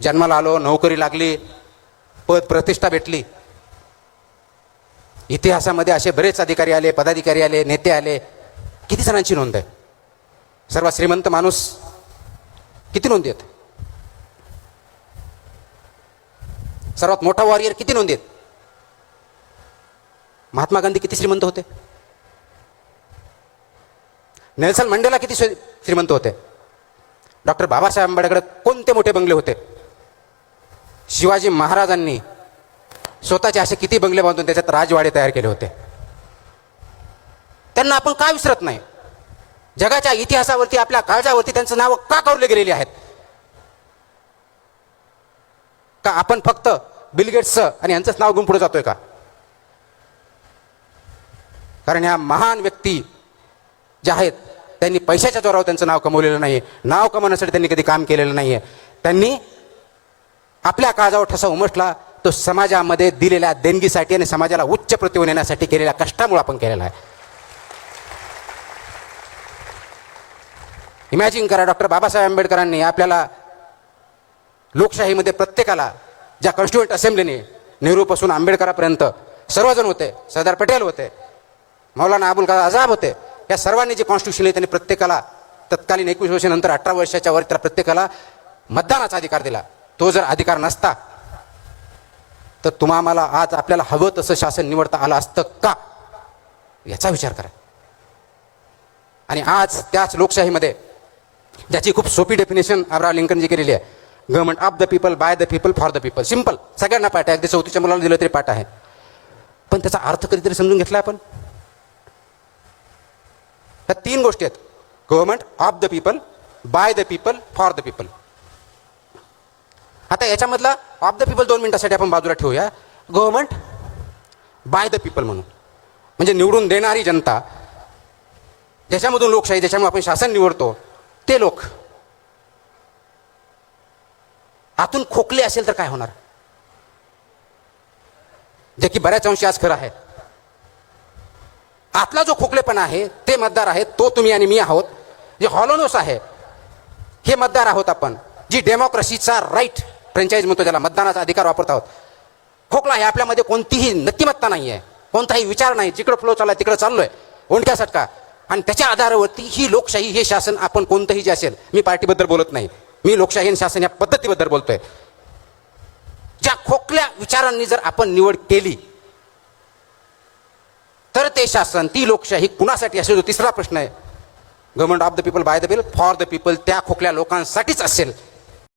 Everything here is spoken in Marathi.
जन्माला आलो, नोकरी लागली, पद प्रतिष्ठा भेटली. इतिहासामध्ये असे बरेच अधिकारी आले, पदाधिकारी आले, नेते आले. किती जणांची नोंद आहे? सर्वात श्रीमंत माणूस किती नोंदी आहेत? सर्वात मोठा वॉरियर किती नोंदी आहेत? महात्मा गांधी किती श्रीमंत होते? नेल्सन मंडेला किती श्रीमंत होते? डॉक्टर बाबासाहेब आंबेडकर कोणते मोठे बंगले होते? शिवाजी महाराजांनी स्वतःचे असे किती बंगले बांधून त्याच्यात राजवाडे तयार केले होते? त्यांना आपण का विसरत नाही? जगाच्या इतिहासावरती, आपल्या काळजावरती त्यांचं नाव का कोरले गेलेली आहेत? का आपण फक्त बिल गेट्सचं आणि यांचंच नाव घेऊन पुढे जातोय का? कारण ह्या महान व्यक्ती ज्या आहेत त्यांनी पैशाच्या जोरावर त्यांचं नाव कमवलेलं नाहीये. नाव कमवण्यासाठी त्यांनी कधी काम केलेलं नाहीये. त्यांनी आपल्या काळजावर ठसा उमटला तो समाजामध्ये दिलेल्या देणगीसाठी आणि समाजाला उच्च प्रतिमा येण्यासाठी केलेल्या कष्टामुळे आपण केलेला आहे. इमॅजिन करा, डॉक्टर बाबासाहेब आंबेडकरांनी आपल्याला लोकशाहीमध्ये प्रत्येकाला, ज्या कॉन्स्टिट्युएंट असेंब्लीने नेहरूपासून आंबेडकरापर्यंत सर्वजण होते, सरदार पटेल होते, मौलाना अबुल कलाम आझाद होते, या सर्वांनी जे कॉन्स्टिट्यूशन आहे त्यांनी प्रत्येकाला तत्कालीन 21 वर्षानंतर 18 वर्षाच्या वर त्या प्रत्येकाला मतदानाचा अधिकार दिला. तो जर अधिकार नसता तर तुम्हाला आज आपल्याला हवं तसं शासन निवडता आलं असतं का? याचा विचार करा. आणि आज त्याच लोकशाहीमध्ये ज्याची खूप सोपी डेफिनेशन अब्राहम लिंकनजी केलेली आहे, government of the people, by the people, for the people. Simple, सगळ्यांना पाठ आहे, अगदी 4थीच्या मुलाला दिलं तरी पाठ आहे. पण त्याचा अर्थ कधीतरी समजून घेतला आपण? ह्या 3 गोष्टी आहेत: government of the people, by the people, for the people. आता याच्यामधला ऑफ द पीपल 2 मिनिटासाठी आपण बाजूला ठेवूया. गव्हर्नमेंट बाय द पीपल म्हणून, म्हणजे निवडून देणारी जनता, ज्याच्यामधून लोकशाही, ज्याच्यामुळे आपण शासन निवडतो, ते लोक आतून खोकले असेल तर काय होणार? जे की बऱ्याच अंशी आज खरं आहे. आतला जो खोकलेपणा आहे ते मतदार आहेत, तो तुम्ही आणि मी आहोत. जे हॉलोनोस आहे हे मतदार आहोत आपण. जी डेमोक्रेसीचा राईट, फ्रँचाईज म्हणतो ज्याला, मतदानाचा अधिकार वापरत आहोत. खोकला आहे आपल्यामध्ये, कोणतीही नक्तिमत्ता नाही आहे, कोणताही विचार नाही, जिकडे फ्लो चाललाय तिकडे चाललोय, ओंडक्या सटका. आणि त्याच्या आधारावरती ही लोकशाही, हे शासन, आपण कोणतंही जे असेल, मी पार्टीबद्दल बोलत नाही, मी लोकशाही आणि शासन या पद्धतीबद्दल बोलतोय. ज्या खोकल्या विचारांनी जर आपण निवड केली तर ते शासन, ती लोकशाही कुणासाठी असेल? जो तिसरा प्रश्न आहे, government of the people, by the people, for the people, त्या खोकल्या लोकांसाठीच असेल